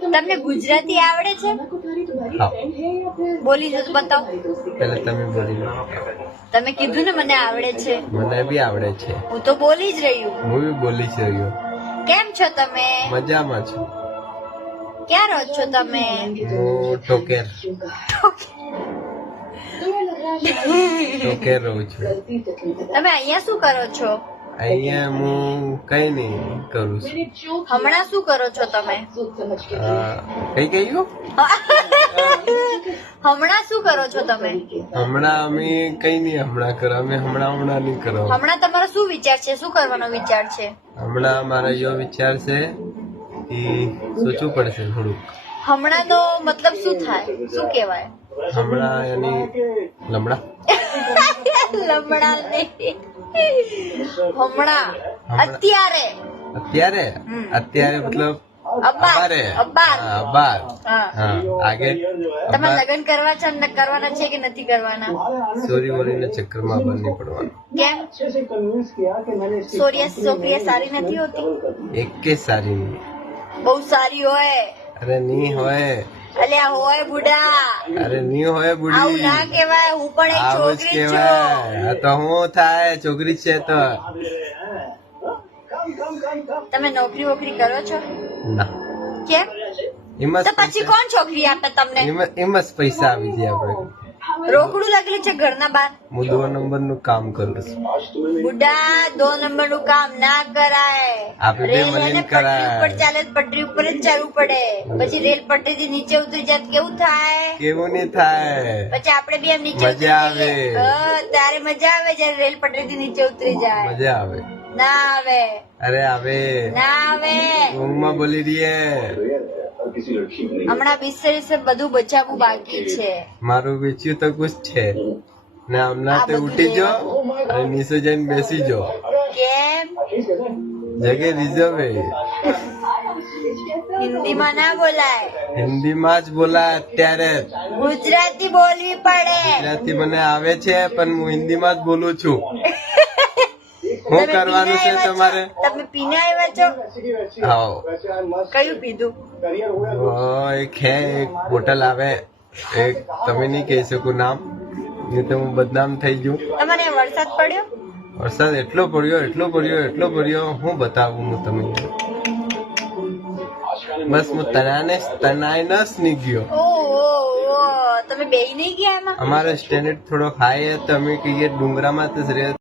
તમને ગુજરાતી આવડે છે? બોલી દો તો બતાવો. પહેલા તમે બોલી લો. તમે કીધું ને મને આવડે છે. મને બી આવડે છે. હું તો બોલી જ રહી હું. હું બી બોલી જ રહ્યો. કેમ છો તમે? મજામાં છું. ક્યાં રહો છો તમે? હું ટોકેર રહું છું. તમે અહીંયા શું કરો છો? અહીંયા હું કઈ નહીં કરું છું. હમણાં શું કરો છો તમે? કઈ કહ્યું? હમણાં શું કરો છો તમે? હમણાં અમે કઈ નહીં હમણાં કરો. અમે હમણાં નહીં કરો. હમણાં તમારો શું વિચાર છે? શું કરવાનો વિચાર છે? હમણાં મારા એવો વિચાર છે કે સોચવું પડશે થોડુંક. હમણાં તો મતલબ શું થાય? શું કહેવાય? હમણાં એની લમડા લમડા નહીં. હમણાં અત્યારે મતલબ અબ્બાર. અબાર. હા આગે તમારે લગ્ન કરવા છે ને કરવાના છે કે નથી કરવાના? ચોરી વોરીને ચક્કરમાં બહાર નહીં પડવાનું. કેમ? છોકરીઓ સારી નથી હોતી? એક કે સારી નહીં. બહુ સારી હોય. અરે નહીં હોય. અલ્યા હોય બુડા. અરે નહીં હોય આવું બુડી. ના કહેવાય. હું પણ એક આવું જ છોકરી છું. કહેવાય. તો હું થાય છોકરી છે તો તમે નોકરી વોકરી કરો છો? ના. કેમ? એમાં તો પછી કોણ છોકરી આપે તમને? જ પૈસા આવી જાય આપણે. રોકડું લાગેલું છે ઘરના બહાર. હું 2 નંબરનું કામ કરું છું. બુડા 2 નંબરનું કામ ના કરાય. આપણે બે રેલ મળીને એને પટરી કરાય. ઉપર ચાલે તો પટરી ઉપર જ ચાલવું પડે. પછી રેલ પટરી થી નીચે ઉતરી જાય તો કેવું થાય? કેવું નહીં થાય. પછી આપણે બી એમ નીચે ઉતરી મજા આવે. જઈએ. ત્યારે મજા આવે જયારે રેલ પટરી થી નીચે ઉતરી જાય. મજા આવે. ના આવે. અરે આવે. ના આવે. ઊંઘમાં બોલી રહીએ. હમણાં બિસ્તરી બધું બચાવવું બાકી છે. મારું વેચ્યું તો કુછ છે ને હમણાં આ તે બધું ઉઠી જો અને નીચે જઈને બેસી જો. કેમ? જગ્યા રિઝર્વ હે. હિન્દીમાં ના બોલાય. હિન્દીમાં જ બોલાય અત્યારે. ગુજરાતી બોલવી પડે. ગુજરાતી મને આવે છે પણ હું હિન્દીમાં જ બોલું છું. શું તમે કરવાનું પીને છે આવ્યા છો? તમારે? તમે પીને આવ્યા છો? આવો. કયું પીધું? એક હે એક બોટલ આવે એક તમે નહીં કહી શકું નામ નહીં તો હું બદનામ થઈ જઉં. તમારે વરસાદ પડ્યો? વરસાદ એટલો પડ્યો હું બતાવું હું તમે. બસ હું તનાઈને જ નહીં ગયો. ઓહ તમે બેહી નહીં ગયા એમાં? અમારો સ્ટેન્ડર્ડ થોડો હાઈ હે તો અમે કહીએ ડુંગરામાં તો જ રહે.